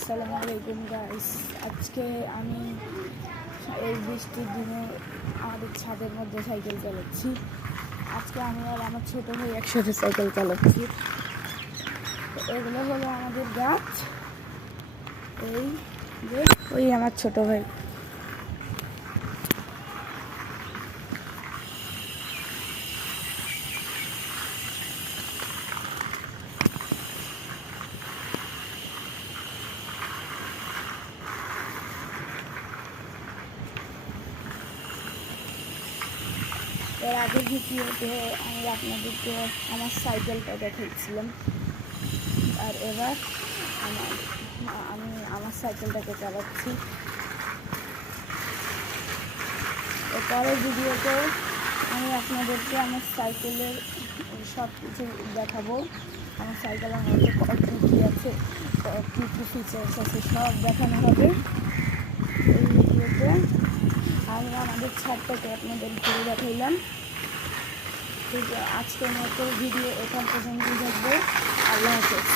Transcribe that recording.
আসসালামু আলাইকুম গাইস। আজকে আমি এই বৃষ্টির দিনে আমাদের ছাদের মধ্যে সাইকেল চালাচ্ছি। আজকে আমি আর আমার ছোট ভাই একসাথে সাইকেল চালাচ্ছি। এগুলো হলো আমাদের গাছ। এই যে ওই আমার ছোট ভাই। এর আগের ভিডিওতে আমি আপনাদেরকে আমার সাইকেলটা দেখাচ্ছিলাম, আর এবার আমি আমার সাইকেলটাকে চালাচ্ছি। পরের ভিডিওতে আমি আপনাদেরকে আমার সাইকেলের সব কিছু দেখাবো। আমার সাইকেলের মধ্যে কী কী আছে, কী কী ফিচার্স আছে সব দেখানো হবে এই ভিডিওতে। আমি আমাদের ছাদটাকে আপনাদের ঘুরে দেখাইলাম। আজকের মতো ভিডিও এখান পর্যন্ত থাকবে। আল্লাহ হাফেজ।